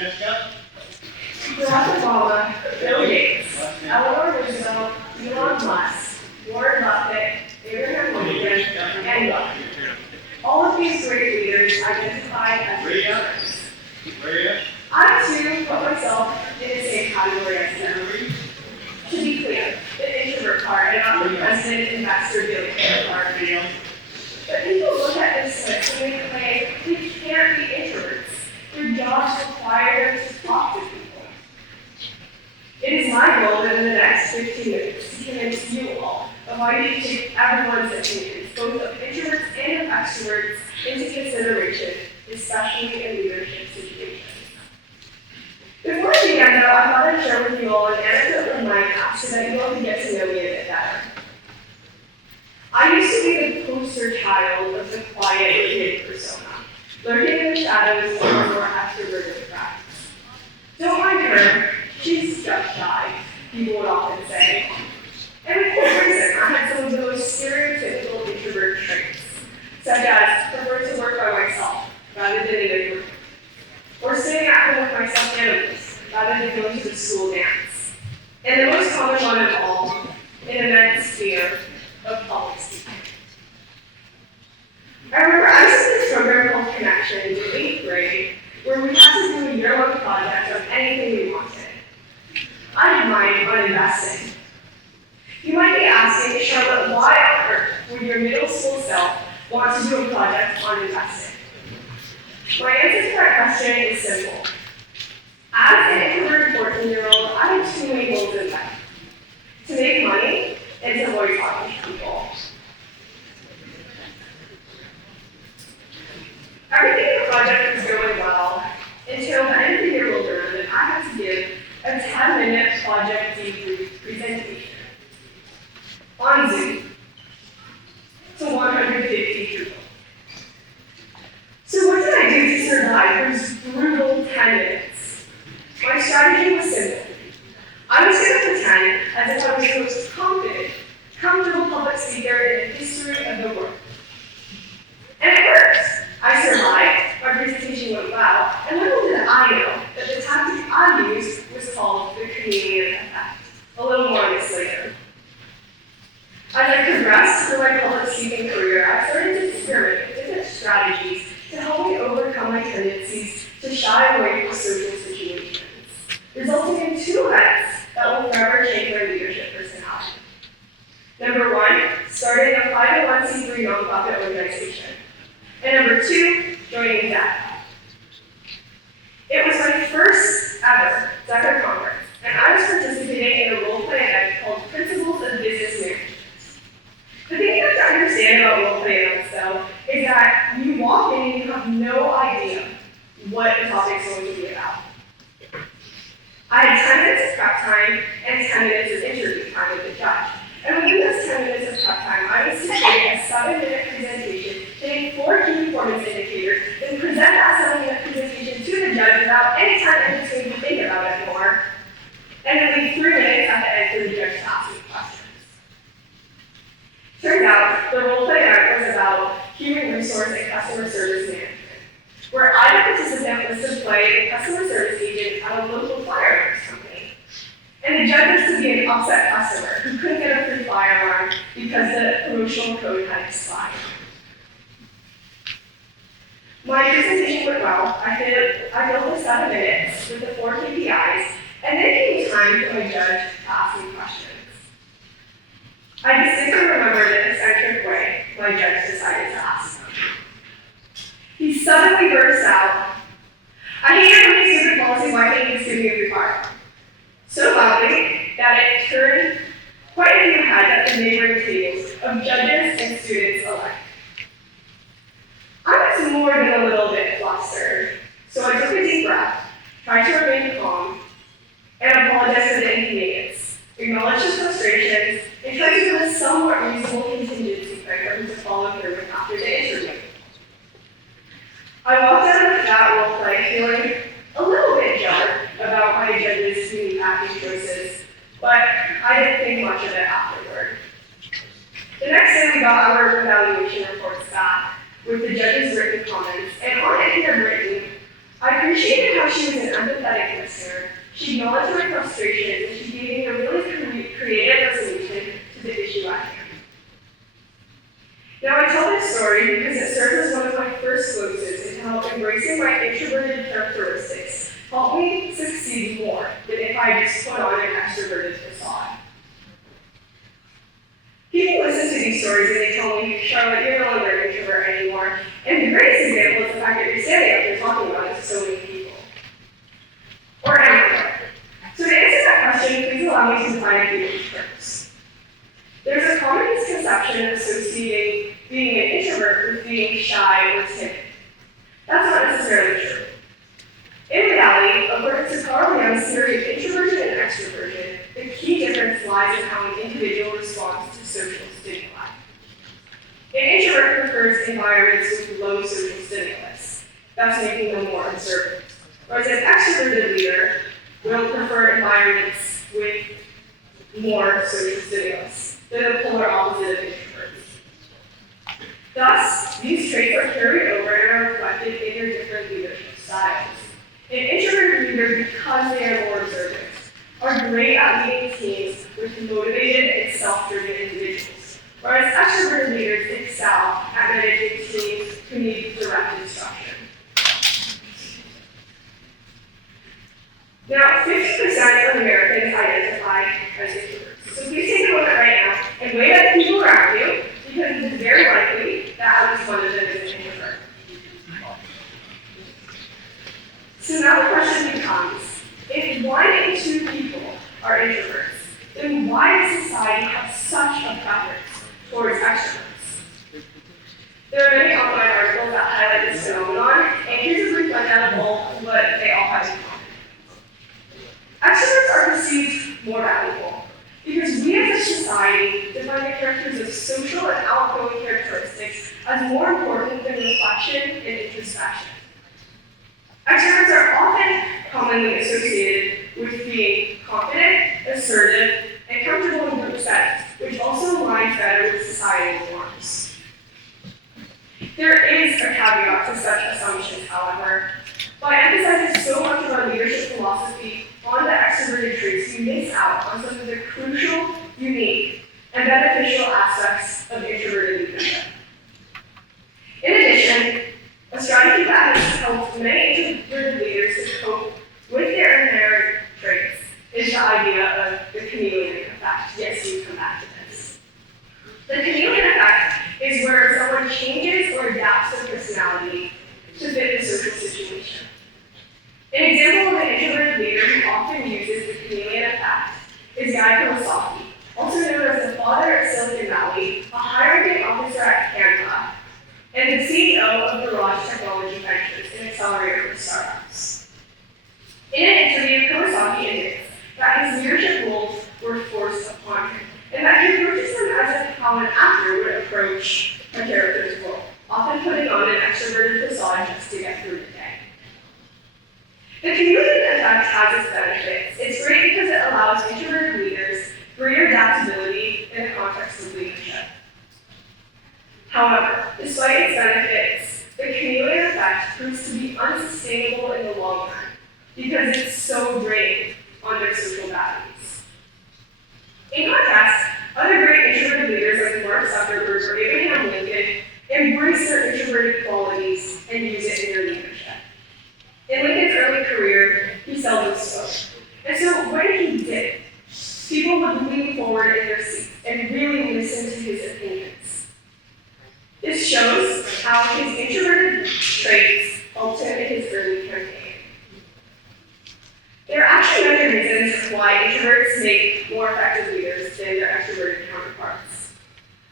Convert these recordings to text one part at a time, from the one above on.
Barack Obama, Bill Gates, Eleanor Roosevelt, Elon Musk, Warren Buffett, Abraham Lincoln, and God. All of these great leaders identify as introverts. I too put myself in the same category as them. To be clear, the introvert part and not the president, investor, billionaire part. But people look at this list and they claim they can't be introverts. Their jobs require them to talk to people. It is my goal that in the next 15 minutes to convince you all of why you should take everyone's opinions, both of introverts and of extroverts, into consideration, especially in leadership situations. Before I begin, though, I thought I'd share with you all an anecdote from my past so that you all can get to know me a bit better. I used to be the poster child of the quiet kid persona, lurking in the shadows of a more extroverted crowd. Don't mind her, she's just shy, people would often say. And with good reason, I had some of the most stereotypical introvert traits, such as prefer to work by myself rather than in a group, or staying at home with my stuffed animals rather than going to the school dance. And the most common one of all, an immense fear of public speaking. I remember I was in this program called Connection in 8th grade, where we had to do a year-long project of anything we wanted. I had mine on investing. You might be asking, Charlotte, why on earth would your middle school self want to do a project on investing? My answer to that question is simple. As an introverted 14-year-old, I had two main goals in life: to make money and to avoid talking to people. Everything in the project was going well until the end of the year rolled around and I had to give a 10-minute project debrief presentation on Zoom to 150 people. So what did I do to survive those brutal 10 minutes? My strategy was simple. I was going to pretend as if I was the most confident, comfortable public speaker in the history of the world. And it worked. I survived, my presentation went well, and little did I know that the tactic I used was called the chameleon effect. A little more on this later. As I progressed through my public speaking career, I started to experiment with different strategies to help me overcome my tendencies to shy away from social situations, resulting in two events that will forever shape my leadership personality. Number one, starting a 501c3 nonprofit organization. And number two, joining DECA. It was my first ever DECA conference, and I was participating in a role-play event called Principles of Business Management. The thing you have to understand about role-play events, though, is that you walk in and you have no idea what the topic is going to be about. I had 10 minutes of prep time and 10 minutes of interview time with the judge. And within those 10 minutes of prep time, I was to create a 7-minute presentation, hitting 4 key performance indicators, then present that 7-minute presentation to the judge without any time in between to think about it more, and then leave 3 minutes at the end for the judge to ask me questions. Turned out, the role-play event was about human resource and customer service management, where I, the participant, was to play a customer service agent at a local fireworks company. And the judge was to be an upset customer who couldn't get a free fire alarm because the promotional code had expired. My presentation went well. I filled the 7 minutes with the 4 KPIs, and then it came time for my judge to ask me questions. I distinctly remember the eccentric way my judge decided to ask them. He suddenly burst out, "I hate your company's stupid policy, why can't you just give me a free fire?" So loudly that it turned quite a few heads at the neighboring tables of judges and students alike. I was more than a little bit flustered, so I took a deep breath, tried to remain calm, and apologized for the inconvenience, acknowledged his frustrations, and tried to give a somewhat reasonable contingency plan for him to follow through with after the interview. I walked out of that role play feeling a little bit jarred about my judge's meaty-packing choices, but I didn't think much of it afterward. The next day we got our evaluation reports back with the judge's written comments, and on it he had written, I appreciated how she was an empathetic listener. She acknowledged my frustrations and she gave me a really creative resolution to the issue at hand. Now I tell this story because it serves as one of my first glimpses into how embracing my introverted characteristics helped me succeed more than if I just put on an extroverted facade. People listen to these stories and they tell me, Charlotte, you're no longer an introvert anymore. And the greatest example is the fact that you're standing up and talking about it to so many people. Or am I? So to answer that question, please allow me to define a few terms. There's a common misconception associating being an introvert with being shy or timid. That's not necessarily true. In reality, according to Carl Jung's theory of introversion and extroversion, the key difference lies in how an individual responds to social stimuli. An introvert prefers environments with low social stimulus, thus making them more observant, whereas an extroverted leader will prefer environments with more social stimulus. They're the polar opposite of introverts. Thus, these traits are carried over and are reflected in their different leadership styles. An introverted leader, because they are more observant, are great at leading teams with motivated and self-driven individuals, whereas extroverted leaders excel at managing teams who need direct instruction. Now, 50% of Americans identify as introverts. So please take a moment right now and wave at the people around you, because it is very likely that at least one of them is an introvert. So now the question becomes, if 1 in 2 people are introverts, then why does society have such a preference towards extroverts? There are many online articles that highlight this phenomenon, and here's a brief rundown of what they all have in common. Extroverts are perceived more valuable because we as a society define the characters of social and outgoing characteristics as more important than reflection and introspection. Extroverts are often commonly associated with being confident, assertive, and comfortable in group settings, which also aligns better with societal norms. There is a caveat to such assumptions, however. By emphasizing so much of our leadership philosophy on the extroverted traits, we miss out on some of the crucial, unique, and beneficial aspects of introverted leadership. In addition, a strategy that has helped many introverted leaders to cope with their inherent traits is the idea of the chameleon effect. Yes, we come back to this. The chameleon effect is where someone changes or adapts their personality to fit the social situation. An example of an introverted leader who often uses the chameleon effect is Guy Kawasaki, also known as the father of Silicon Valley, a high-ranking officer at Qian, and the CEO of Garage Technology Ventures, an accelerator for startups. In an interview, Kawasaki admits that his leadership roles were forced upon him, and that he approaches them as if how an actor would approach a character's role, often putting on an extroverted facade just to get through the day. The chameleon effect has its benefits. It's great because it allows introverted leaders greater adaptability in the context of leadership. However, despite its benefits, the chameleon effect proves to be unsustainable in the long run because it's so drained on their social values. In contrast, other great introverted leaders like Mark Zuckerberg or Abraham Lincoln embrace their introverted qualities and use it in their leadership. In Lincoln's early career, he seldom spoke. And so when he did, people would lean forward in their seats and really listen to his opinions. This shows how his introverted traits helped him in his early campaign. There are actually many reasons why introverts make more effective leaders than their extroverted counterparts.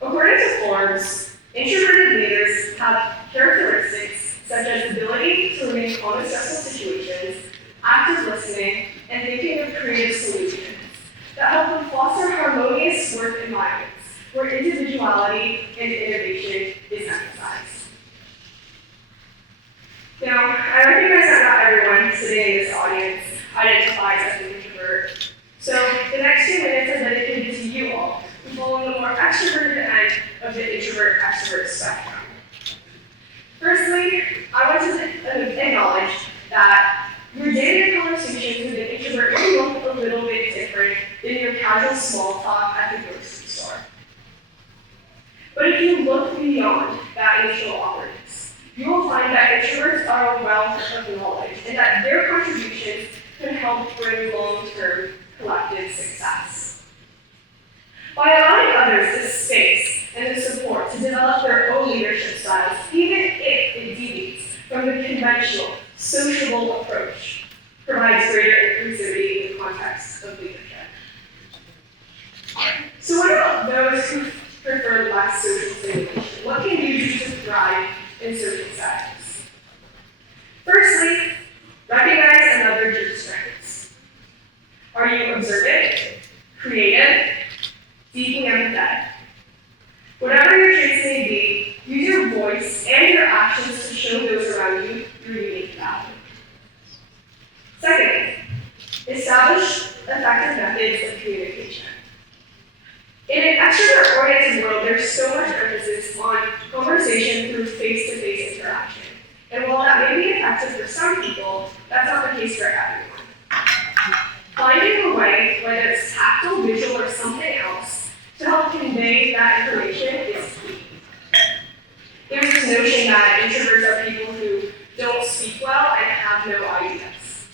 According to Forbes, introverted leaders have characteristics such as ability to remain calm in stressful situations, active listening, and thinking of creative solutions that help them foster harmonious work environments where individuality and innovation is emphasized. Now, I recognize that not everyone sitting in this audience identifies as an introvert, so the next 2 minutes are dedicated to you all who fall on the more extroverted end of the introvert-extrovert spectrum. Firstly, I want to acknowledge that that your day-to-day conversations with an introvert may look a little bit different than your casual small talk at the grocery store. But if you look beyond that initial awkwardness, you will find that introverts are a wealth of knowledge and that their contributions can help bring long-term collective success. By allowing others the space and the support to develop their own leadership styles, even if it deviates from the conventional, sociable approach, provides greater inclusivity in the context of leadership. So what about those who prefer less social stimulation? What can you do to thrive in social settings? Firstly, recognize and leverage your strengths. Are you observant, creative, deeply empathetic? Whatever your traits may be, use your voice and your actions to show those around you your unique value. Second, establish effective methods of communication. In an extrovert-oriented world, there's so much emphasis on conversation through face-to-face interaction. And while that may be effective for some people, that's not the case for everyone. Finding a way, whether it's tactile, visual, or something else, to help convey that information is key. There's this notion that introverts are people who don't speak well and have no ideas.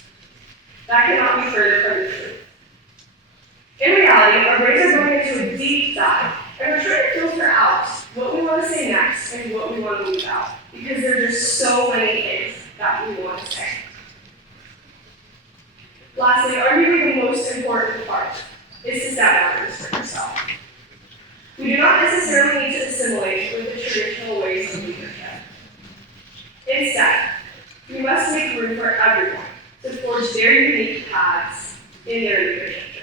That cannot be further from the truth. In reality, our brains are going into a deep dive, and we're trying to filter out what we want to say next and what we want to leave out, because there are just so many things that we want to say. Lastly, arguably the most important part is to set boundaries for yourself. We do not necessarily need to assimilate with the traditional ways of leadership. Instead, we must make room for everyone to forge their unique paths in their leadership.